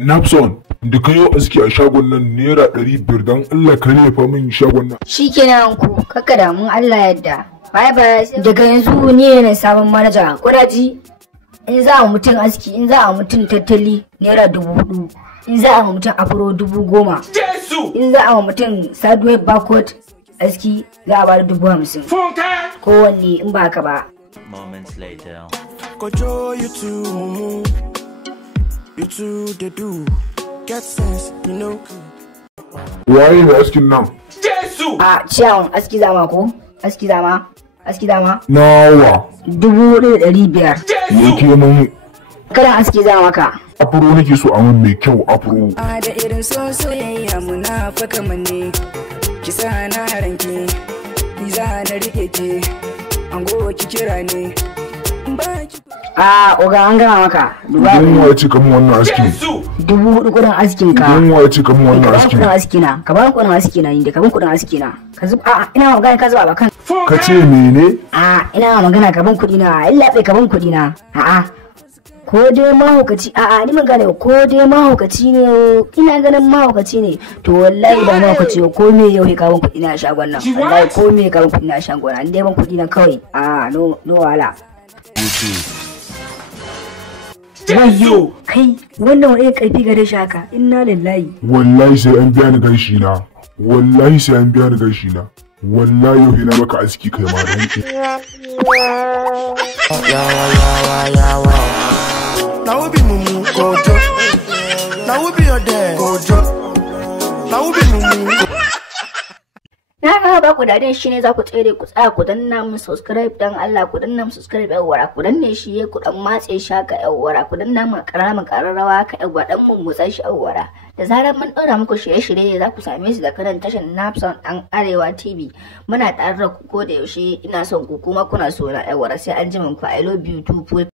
Nafson, da ka yi aski a shagon nan naira 500 don Allah ka rufe min shagon nan. Shikenan ku, kakka da mun Allah yadda. Bye bye. Daga yanzu ni ne sabon manaja. Kudaji in za a mutum aski, in za a mutum tattali naira 4000. In za a mutum afro 10000. In za a mutum sideways backward aski za a bada 50,000. Kowanne in ba ka ba. Moments later. Control you two they do get sense, you know. Waye mai askin nan? A ciyawan aski zama ko? Aski zama? Nawa? 1500. Yake mun Karan aski zama ka. afro nake so a mun mai kyau afro. A da irin soyayya muna faka manne. Ki sa na ranki, ni za na rike ki. Ango ki kira ne. Oga an gama maka. Idan wa ce kamun wannan askin? 4000 kudin askin ka. Idan wa ce kamun wannan askin? Kudin askina. Ka ba kudin askina inda ka ban kudin askina. Ka zub ina magana ka zuba ba kan. Ka ce mene? Ina magana ka ban kudi na. Illa bai ka ban kudi na. Ko dai mahaukaci ni magana ko dai mahaukaci ne ina ganin mahaukaci ne to wallahi ba mahaukaci ko me yau ka ban kudi na shagon nan wallahi ko me ka ban kudi na shagon nan dai ban kudi na kawai no wala. Wayyo kai wannan wani karfi gare shi haka inna lillahi. Wallahi sai an biya ni gashi na. Wallahi yau ina maka aski kai ma dan ki. Now we be mumu gojo. Now we be your dad gojo. Now we be mumu. Na ga ba ku dadin shi ne za ku tsere ku tsaya ku danna mun subscribe dan Allah ku danna mun subscribe yawara ku danne shi ku dan matse shi haka yawara ku danna mun kararrawa haka yawara dan mun motsa shi yawara da zarar mun daura muku shirye-shirye za ku same su da kanan tashar Nafson dan Arewa TV muna tare da ku ko da yaushe ina son ku kuma kuna so na yawara sai an ji mun ku I love you too.